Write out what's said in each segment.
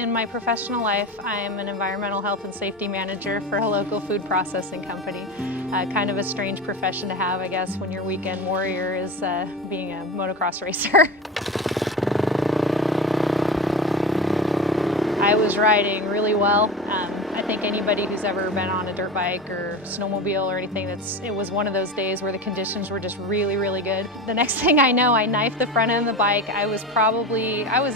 In my professional life, I am an environmental health and safety manager for a local food processing company. Kind of a strange profession to have, I guess, when your weekend warrior is being a motocross racer. I was riding really well. I think anybody who's ever been on a dirt bike or snowmobile or anything, it was one of those days where the conditions were just really, really good. The next thing I know, I knifed the front end of the bike. I was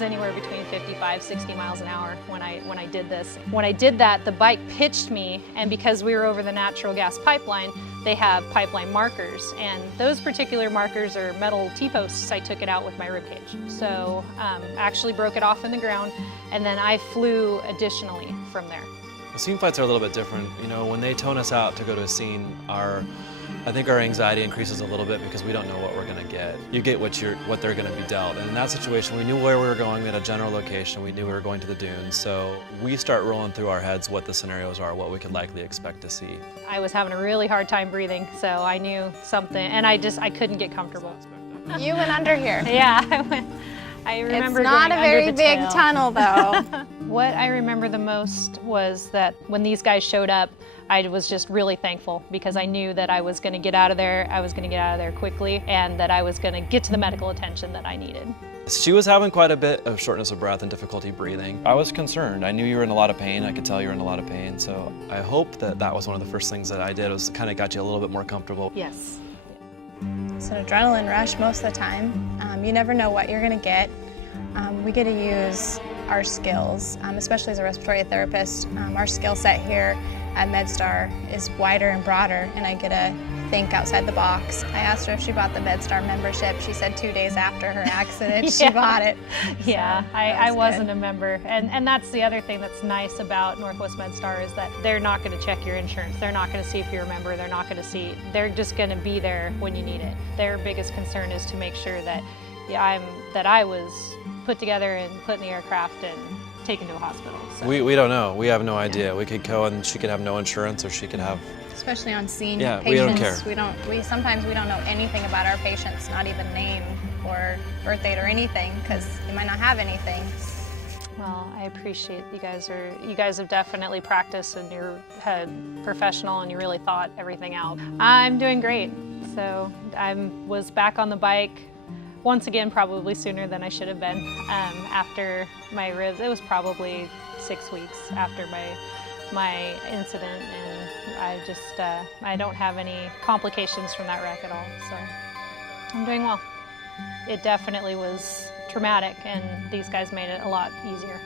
anywhere between 55, 60 miles an hour when I did this. When I did that, the bike pitched me, and because we were over the natural gas pipeline, they have pipeline markers, and those particular markers are metal T-posts. I took it out with my ribcage. So actually broke it off in the ground, and then I flew additionally from there. The scene fights are a little bit different. You know, when they tone us out to go to a scene, I think our anxiety increases a little bit because we don't know what we're going to get. You get what they're going to be dealt. And in that situation, we knew where we were going. We had a general location. We knew we were going to the dunes. So we start rolling through our heads what the scenarios are, what we could likely expect to see. I was having a really hard time breathing, so I knew something, and I couldn't get comfortable. You went under here. Yeah, I remember it's not going a very under the big tail. tunnel, though. What I remember the most was that when these guys showed up, I was just really thankful because I knew that I was going to get out of there, I was going to get out of there quickly, and that I was going to get to the medical attention that I needed. She was having quite a bit of shortness of breath and difficulty breathing. I was concerned. I knew you were in a lot of pain. I could tell you were in a lot of pain. So I hope that was one of the first things that I did, was kind of got you a little bit more comfortable. Yes. It's an adrenaline rush most of the time. You never know what you're going to get. We get to use our skills, especially as a respiratory therapist. Our skill set here at MedStar is wider and broader, and I get to think outside the box. I asked her if she bought the MedStar membership. She said 2 days after her accident she bought it. Yeah, so I wasn't a member, and that's the other thing that's nice about Northwest MedStar is that they're not going to check your insurance. They're not going to see if you're a member. They're just going to be there when you need it. Their biggest concern is to make sure that I was put together and put in the aircraft and taken to a hospital. So. We don't know. We have no idea. Yeah. We could go and she could have no insurance, or she could have... Especially on scene patients. We don't care. Sometimes we don't know anything about our patients, not even name or birth date or anything, because they might not have anything. Well, I appreciate you guys have definitely practiced, and you're professional, and you really thought everything out. I'm doing great. So I was back on the bike once again, probably sooner than I should have been. After my ribs, it was probably 6 weeks after my incident, and I don't have any complications from that wreck at all, so I'm doing well. It definitely was traumatic, and these guys made it a lot easier.